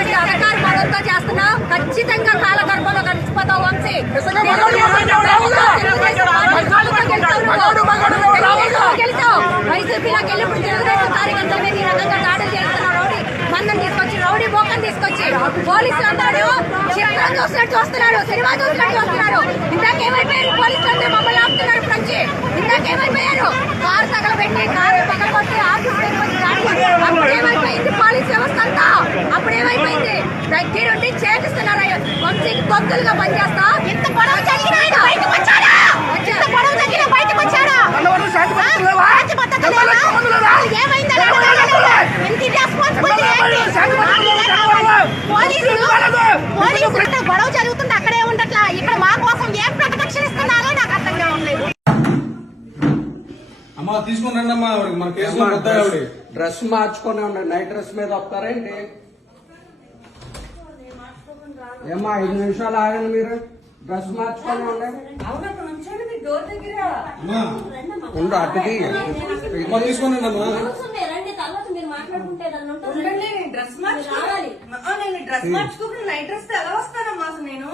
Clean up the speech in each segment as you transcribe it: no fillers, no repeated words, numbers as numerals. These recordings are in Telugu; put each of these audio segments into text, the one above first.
అధికార పదంతో చేస్తున్నావు. ఖచ్చితంగా కాలగర్భంలో కలిసిపోతావు వంశీ. గెలిచావు. వైసీపీలోకి వెళ్ళిప్పుడు తెలుగుదేశం కార్యకర్తల మీద ఈ రకంగా దాడులు చేస్తున్న రౌడీ మందం తీసుకొచ్చి రౌడీ బోకం తీసుకొచ్చి పోలీసులు అందరూ చిత్రం చూసినట్టు చూస్తున్నారు, సినిమా చూసినట్టు చూస్తున్నారు. ఇందాకేమైపోయారు పోలీసులు అందరూ మమ్మల్ని ఆపుతున్నారు. ఇప్పుడు వచ్చి ఇందాకేమైపోయారు కారు తగలబెట్టి కారు పగలగొట్టి ఆఫీస్ అప్పుడేమైపోయింది పోలీస్ వ్యవస్థ అంతా. అప్పుడేమైపోయింది దగ్గరుండి చేపిస్తున్నారు. వంశీకి గొంతులుగా పనిచేస్తా. ఇంత గొడవ జరిగిన ఆయన బయటకు వచ్చాడా? ఇంత గొడవ జరిగిన బయటకు వచ్చాడా? గొడవ జరుగుతుంది అక్కడే ఉండట్లా. ఇక్కడ మా కోసం ఏం ప్రొటెక్షన్ ఇస్తున్నారో నాకు అర్థం కావట్లేదు. అమ్మా తీసుకుని రండి అమ్మా. మన కేసులో డ్రెస్ మార్చుకొని ఉండండి. నైట్ డ్రెస్ మీద వస్తారేంటి? ఏమ్మా 5 నిమిషాలు ఆగండి. మీరు డ్రెస్ మార్చుకొని ఉండండి. ఉండు అటుకి తీసుకుని రండి అమ్మా. డ్రెస్ మార్చుకోకుండా నైట్ డ్రెస్ ఎలా వస్తానమ్మా అసలు నేను?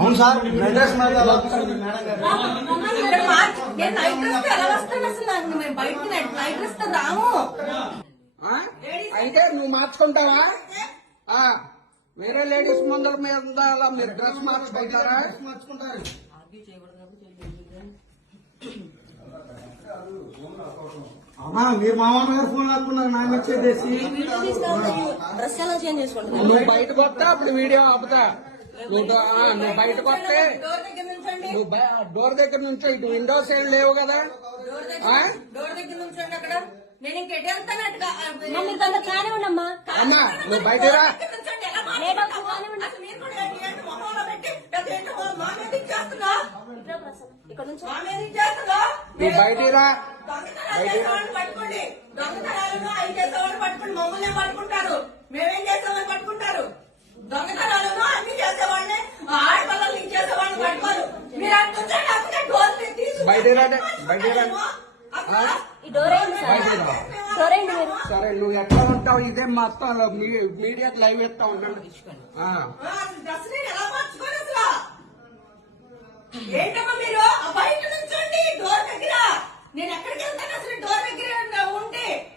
అవును సార్, నైట్ డ్రెస్ నేను నైట్ డ్రెస్ ఎలా వస్తాను అసలు? మేము బయటకి నైట్ డ్రెస్ తో రాము. అయితే నువ్వు మార్చుకుంటావా? వేరే లేడీస్ ముందర మీద మీరు డ్రెస్ మార్చుకుంటారా? అమ్మా మీరు మా గారు ఫోన్ లాక్కున్నారు నాన్న వచ్చేసి. నువ్వు బయటకు వస్తా అప్పుడు వీడియో ఆపుతా. నువ్వు బయటకు వస్తే నువ్వు డోర్ దగ్గర నుంచి ఇటు విండోస్ ఏం లేవు కదా. డోర్ దగ్గర నుంచండి అక్కడ. నేను ఇంకెటెళ్తాను కానివ్వండమ్మా. అమ్మా నువ్వు బయటరా. నువ్వు బయటరా. పట్టుకోండి. దొంగతనాలను అవి చేసేవాళ్ళు పట్టుకుని మమ్మల్ని పట్టుకుంటారు. మేమేం చేసామని పట్టుకుంటారు. దొంగతనాలను అన్ని చేసేవాళ్ళని ఆడపిల్లలు చేసేవాళ్ళని పట్టుకోరు. మీరు అంటుంచండి డోర్ సరే నువ్వు ఎట్లా ఉంటావు? ఇదే మొత్తం మీడియాకి లైవ్ ఇస్తా ఉండండి. ఎలా మార్చుకోరు అసలు? ఏంటమ్మా మీరు బయట నుంచండి డోర్ దగ్గర. నేను ఎక్కడికి వెళ్తాను అసలు? డోర్ దగ్గర